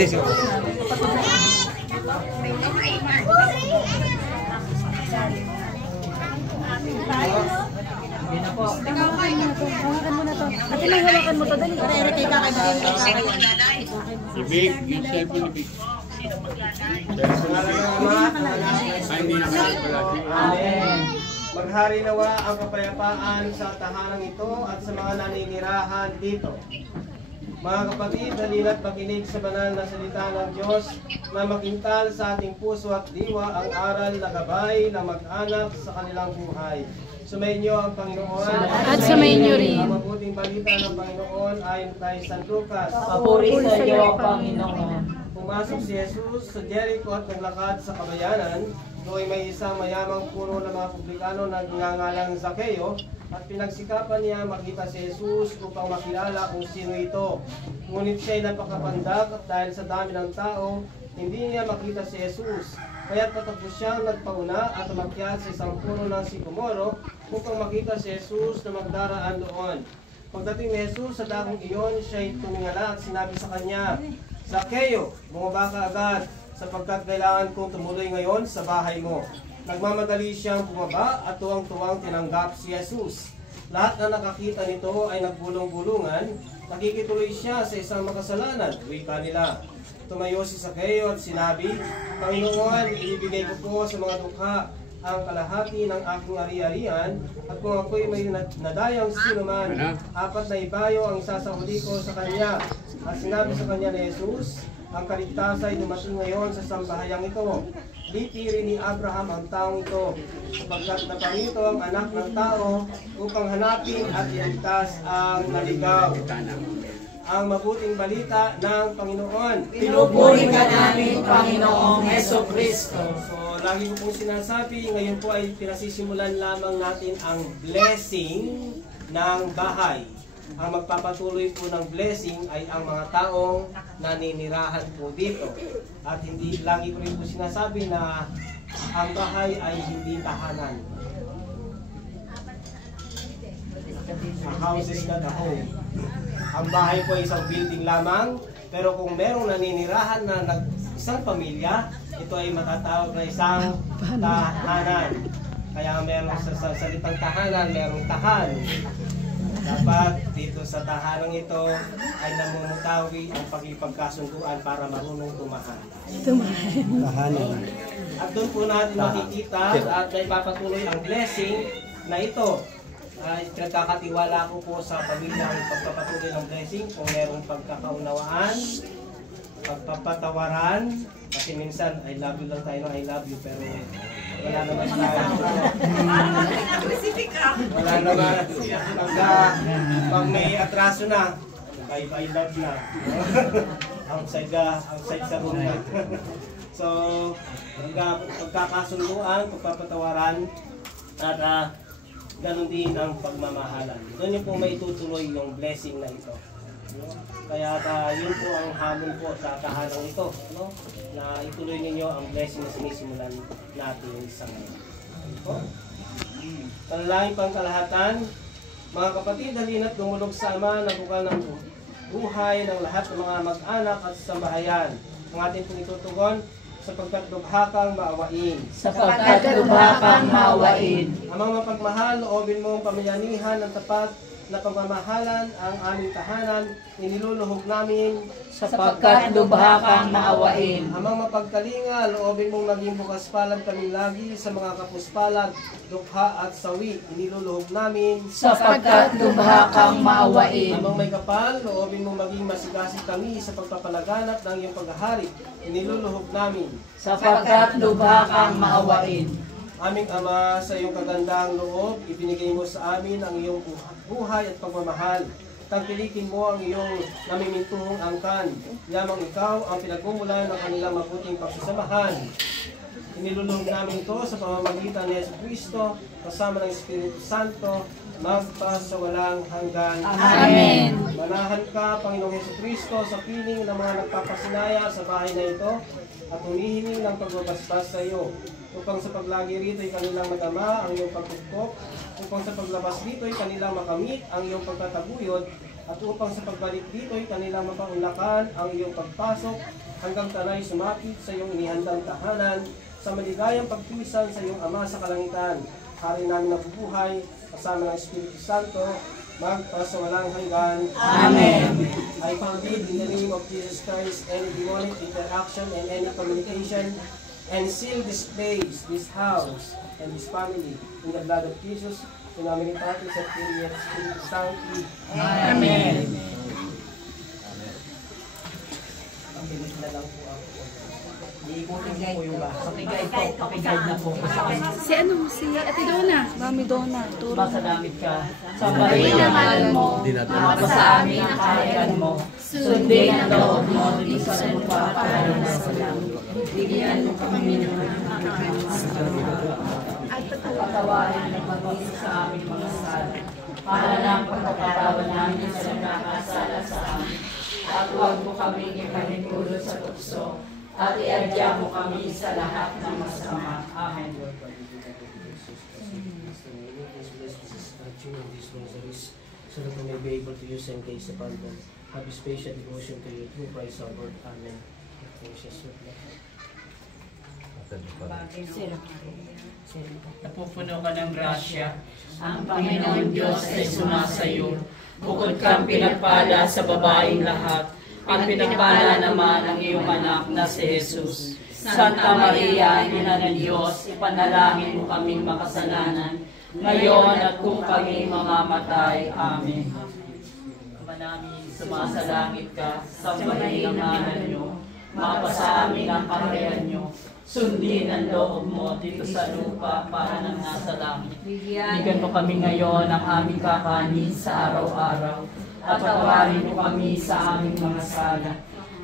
Hawakan mo na to. Ate, may hawakan mo to. Dali. Re-retake ka kay Big. Si Big, yung cellphone ni Big. Amen. Maghari nawa ang kapayapaan sa tahanang ito at sa mga naninirahan dito. Mga kapatid, halina't makinig sa banal na salita ng Diyos na makintal sa ating puso at diwa ang aral na gabay na mag-anak sa kanilang buhay. Sumainyo ang Panginoon At sumainyo rin. Ang mabuting balita ng Panginoon ayon kay San Lucas. Papuri sa iyo, Panginoon. Pumasok si Jesus sa Jericho at naglakad sa kabayanan. Doon may isang mayamang puno ng mga publikano na nangangalang Zaccheo at pinagsikapan niya makita si Jesus upang makilala kung sino ito. Ngunit siya'y napakapandag at dahil sa dami ng tao, hindi niya makita si Jesus. Kaya't patapos siyang nagpauna at umakyat sa isang puno ng sikomoro upang makita si Jesus na magdaraan doon. Pagdating ni Jesus sa dakong iyon, siya'y tumingala at sinabi sa kanya, Zaccheo, bumaba ka agad, sapagkat kailangan kong tumuloy ngayon sa bahay mo. Nagmamadali siyang bumaba at tuwang-tuwang tinanggap si Jesus. Lahat na nakakita nito ay nagbulong-bulungan, nakikituloy siya sa isang makasalanan, wika nila. Tumayo si Zaccheo at sinabi, Panginoon, ibibigay ko po sa mga dukha ang kalahati ng aking ari-arian, at kung ako'y may nadayang sino man, 4 na ibayo ang isasahuli ko sa kanya. At sinabi sa kanya ni Jesus, ang kaligtasan ay dumating ngayon sa sambahayang ito. Litiri ni Abraham ang taong ito, sapagkat naparito ang anak ng tao upang hanapin at iligtas ang naligaw. Ang mabuting balita ng Panginoon. Pinupuri ka namin, Panginoong Jesucristo. So, lagi ko pong sinasabi, ngayon po ay pinasisimulan lamang natin ang blessing ng bahay. Ang magpapatuloy po ng blessing ay ang mga taong naninirahan po dito. At hindi, lagi ko rin po sinasabi na ang bahay ay hindi tahanan. A house is not a home. Ang bahay po ay isang building lamang, pero kung merong naninirahan na isang pamilya, ito ay matatawag na isang tahanan. Kaya meron sa salitang tahanan, merong tahan. Dapat dito sa tahanang ito ay namumutawi ang pagkipagkasunduan para marunong tumahan. Tahanan. At doon po natin makikita at ipapatuloy ang blessing na ito. Pinagkakatiwala ko po sa pamilya ang pagpapatuloy ng blessing kung merong pagkakaunawaan, pagpapatawaran, kasi minsan I love you lang tayo ng I love you, pero wala naman tayo. Wala naman. Pag may atraso na, I love na. outside sa room na. So, pagkakasunduan, pagpapatawaran, at ganun din ang pagmamahalan. Doon yung po may tutuloy yung blessing na ito. Kaya yun po ang hamon po sa tahanang ito, no? Na ituloy ninyo ang blessing na sinisimulan natin sa ngayon. Panalangin pang kalahatan, mga kapatid, halina't dumulog sa Ama na bukal ng buhay ng lahat ng mga mag-anak at sambahayan. Ang ating pong itutugon, sapagkat lubha kang maawain. Sapagkat lubha kang maawain. Amang mapagmahal, loobin mong pamilanihan ng tapat na pagmamahalan ang aming tahanan, iniluluhog namin. Sapagkat lubha kang maawain. Amang mapagkalinga, loobin mong maging bukas palad kami lagi sa mga kapuspalad, dukha at sawi, iniluluhog namin. Sapagkat lubha kang maawain. Amang may kapal, loobin mong maging masigasig kami sa pagpapalaganap ng iyong paghahari, iniluluhog namin. Sapagkat lubha kang maawain. Aming Ama, sa iyong kagandang loob, ibinigay mo sa amin ang iyong buhay at pagmamahal. Tangkilikin mo ang iyong namimintuhong angkan. Yamang ikaw ang pinagmumulan ng kanilang mabuting pagsasamahan. Inilulong namin ito sa pamamagitan ni Jesucristo, kasama ng Espiritu Santo, magpasawalang hanggan. Amen. Manahan ka, Panginoong Jesucristo, sa piling ng mga nagpapasinaya sa bahay na ito at humihiling ng pagbabasbas sa iyo. Upang sa paglagi rito ay kanilang magama ang iyong pagkukop, upang sa paglabas dito ay kanilang makamit ang iyong pagtataguyod, At upang sa pagbalik dito'y kanilang mapaunlakan ang iyong pagpasok hanggang tanay sumapit sa iyong inihandang tahanan sa maligayang pagpisan sa iyong Ama sa kalangitan. Hari namin nabubuhay kasama ng Espiritu Santo magpasawalang hanggan. Amen. I forbid in the name of Jesus Christ any demonic interaction and any communication, and seal this place, this house, and this family in the blood of Jesus, in nomine Patris et Filii et Spiritus Sancti. Amen. Pabilis na lang po ako. Iikutin mo po yung basa. Pakiguide na po. Si Ate Donna. Mami Donna. Masalamit ka. Sambahin ang ngalan mo. Mapasa amin ang kaharian mo. Sundin ang loob mo dito sa lupa para sa langit. Bigyan mo kami ng at patawarin ng pag-ibig sa aming mga sala. Para ng pagkakatawan namin sa nakakasala sa amin. At huwag mo kami ipanitulot sa tukso. At iadya mo kami sa lahat ng masama. Amen. So that we may be able to use and gaze upon them. Have a special devotion to you through Christ our Lord. Amen. Napupuno ka ng grasya. Ang Panginoon Diyos ay sumasayo. Bukod kang pinagpala sa babaeng lahat. At pinagpala naman ang iyong anak na si Jesus. Santa Maria, Ina ng Diyos, ipanalangin mo kaming makasalanan, ngayon at kung kami mamamatay. Amen. Ama namin, sumasalangit ka, sambahin ang ngalan niyo, mapasa amin ang kaharian niyo, sundin ang loob mo dito sa lupa para nang nasa langit. Bigyan mo kami ngayon ang aming kakanin sa araw-araw, at patawarin mo kami sa aming mga sala,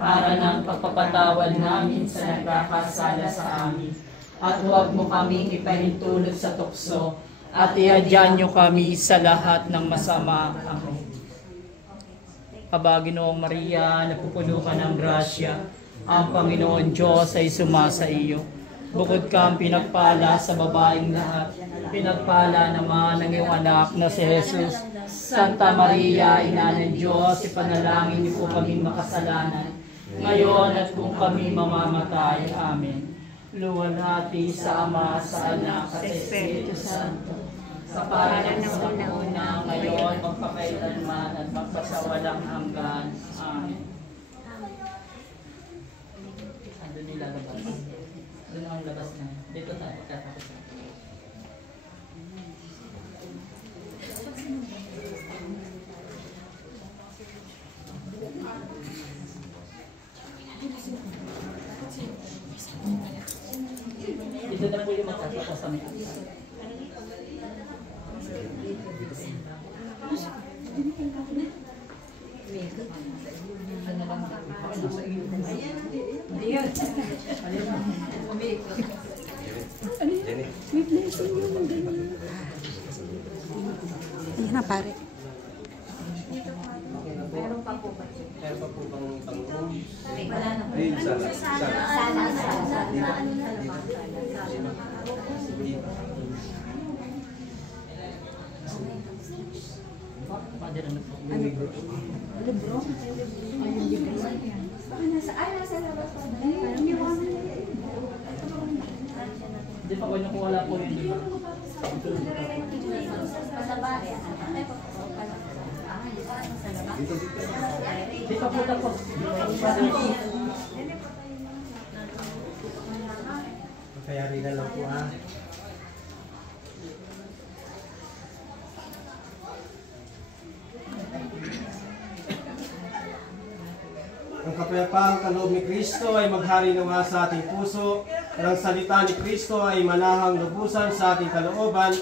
para ng pagpapatawad namin sa nagkakasala sa amin. At huwag mo kami ipahintulot sa tukso, at iadyan niyo kami sa lahat ng masama. Amen. Aba, Ginoong Maria, napupuno ka ng grasya, ang Panginoon Diyos ay sumasa iyo. Bukod kang pinagpala sa babaeng lahat, pinagpala naman ang iyong anak na si Jesus. Santa Maria, Ina ng Diyos, ipanalangin niyo po kaming makasalanan, ngayon at kung kami mamamatay. Amen. Luwalhati sa Ama, sa Anak, at sa Espiritu Santo, sa paralan ng una, ngayon, magpakailanman, at magpasawalang hanggan. Amen. Doon nilalabas. Doon ang labas na. Dito tayo, pagkatapos na. Dito na po yung magkatapos sa mga. Ayan na pare. Meron pa po bang pang-room? Ayun, sala. Di pa ko nyo kung wala po yun, di ba? Di pa po tapos. Kaya rin na lang po ha. Ang kapayapang kaloob ni Kristo ay maghari nawa sa ating puso, at ang salita ni Kristo ay manahang lubusan sa ating kalooban,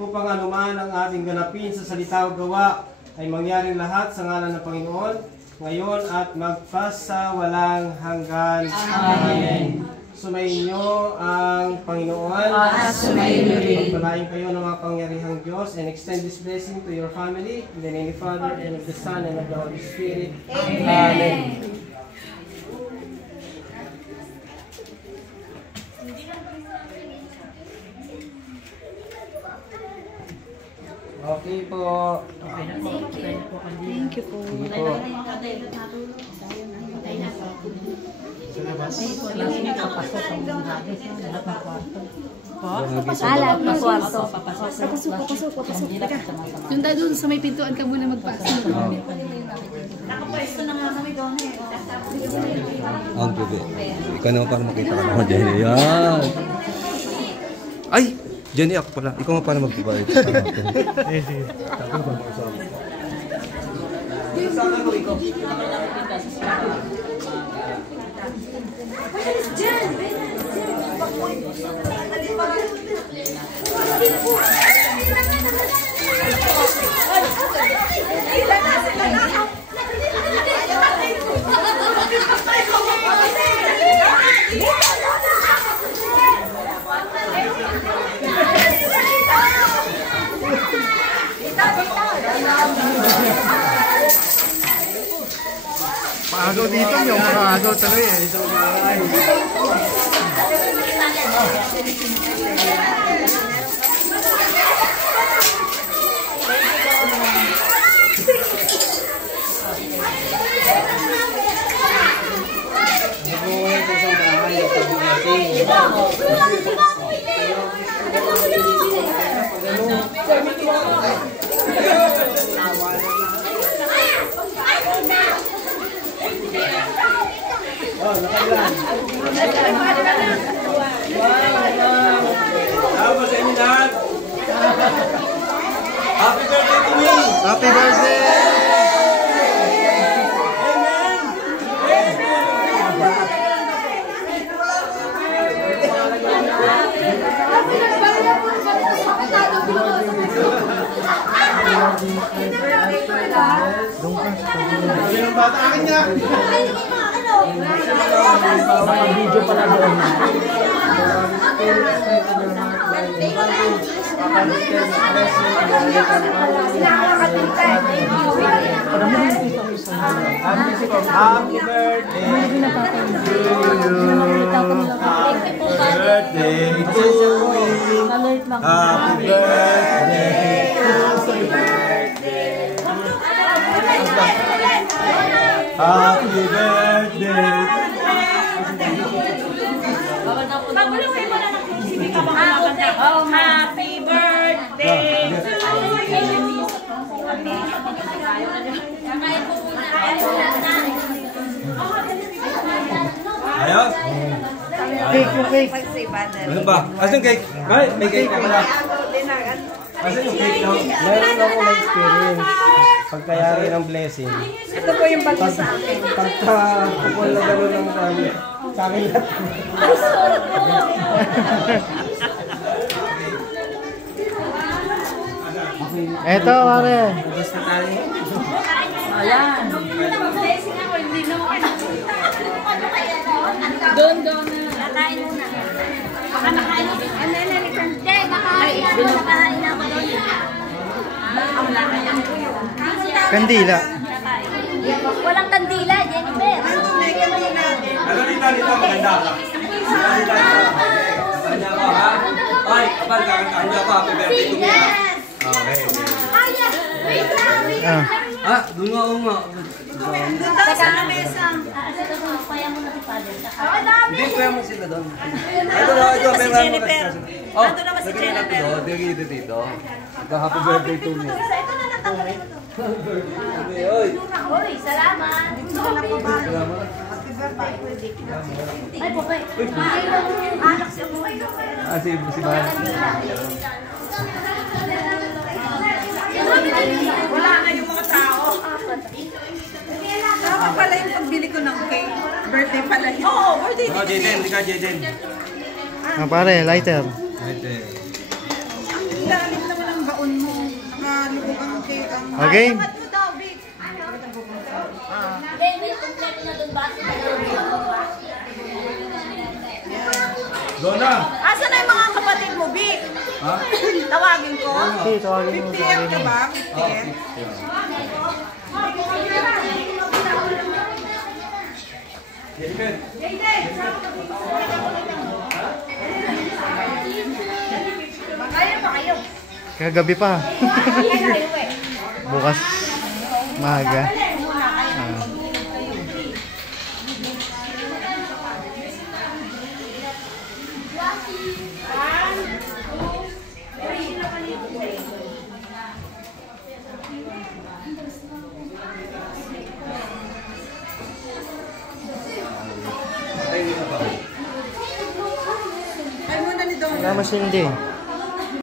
upang anuman ang ating ganapin sa salita o gawa ay mangyaring lahat sa ngalan ng Panginoon, ngayon at magpasawalang hanggan. Amen. Sumainyo ang Panginoon. At sumainyo rin. Pagpalain kayo ng mga pangyarihang Diyos, and extend this blessing to your family, in the name of the Father, and of the Son, and of the Holy Spirit. Amen. Okay po. Thank you po. Alat na kwarto. Papasok. Teka. Doon tayo doon sa may pintuan ka muna magpasok. Nakapwesto na nga kami doon eh. Ang gabi. Ikaw naman para makita ka naman, Jenny. Yan. Ay! Jenny, ako pala. Ikaw nga para magbabayad. Paagaw dito yung paagaw tuloy eh. Happy birthday to me! Happy birthday! Yung bata akin niya. Video pala doon. Happy birthday to you. Birthday to you. Happy birthday. Happy birthday. Oh, happy birthday to you. Ayos? Cake. Ano ba? Asan yung cake? Ay, may cake ka pala. Asan yung cake daw? Meron ako na experience. Pagkayari ng blessing. Ito po yung balik sa akin. Pagka kupol na gano'n ng kami. Sa akin lahat. Eto, pare. Basta tayo. Ayan. Doon na. Kakain muna. Baka nakain mo. Ano na ni Kante? Nakain ako doon. Wala kaya. Kandila. Walang kandila, Jennifer. Ano dito, maganda ka. Kanya ko, ha? Ay, kapal, kakantahan niya ako. Happy birthday to me, ha? Okay. Ah. Ah, doon nga ako nga. Hindi, kuya mo sila doon. Ito na, ito. Si Jennifer. Ito naman si Jennifer. Dito, dito. Happy birthday to me. Oy. Uy, salamat. Salamat. Ay, bukay. Anak siya bukay. Ah, si Bahan. Wala na yung mga tao. Tama pala yung pagbili ko ng cake. Birthday pala yun. Oo, birthday. Oh, Jaden, hindi ka Jaden. Ah, pare, lighter. Ito. Ang lalim naman ang baon mo. Nakalubog ang cake. Okay? Angat mo daw, Vic. Jenny, kompleto na doon ba? Dona! Asa na yung mga kapatid mo, Vic? Ha? Tawagin ko? Okay, tawagin mo. 50th ka ba? 50th? Jennifer. Kaya pa kayo. Kagabi pa. Bukas maga. Ah. Ay muna ni Don. Wala mas hindi.